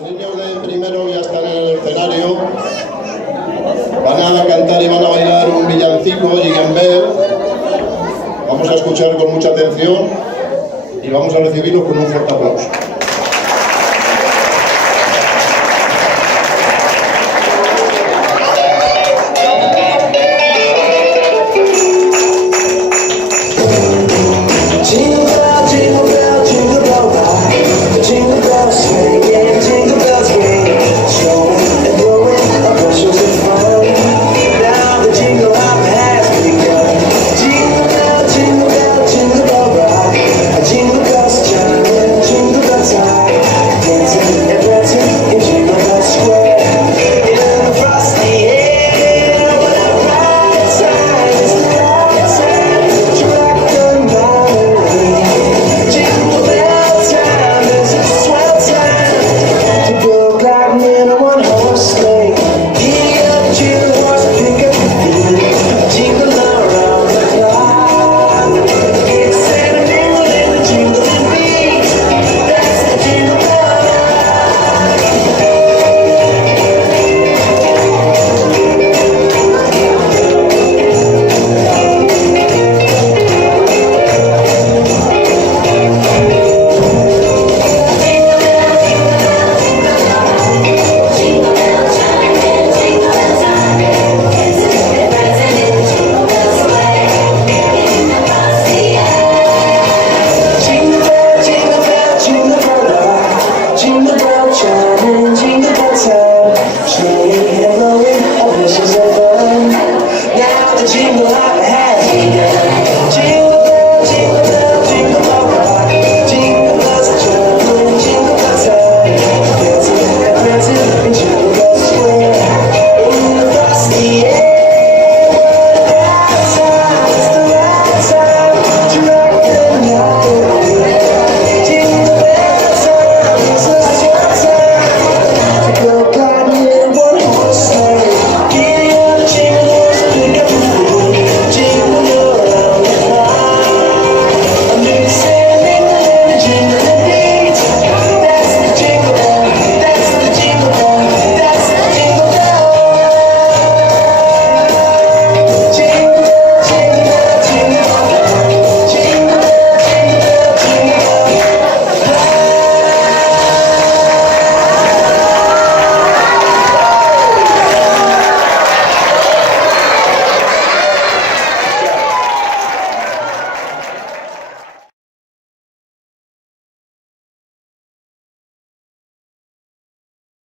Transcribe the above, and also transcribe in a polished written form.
Los niños de primero ya están en el escenario. Van a cantar y van a bailar un villancico, Jingle Bell. Vamos a escuchar con mucha atención y vamos a recibirlos con un fuerte aplauso. Jingle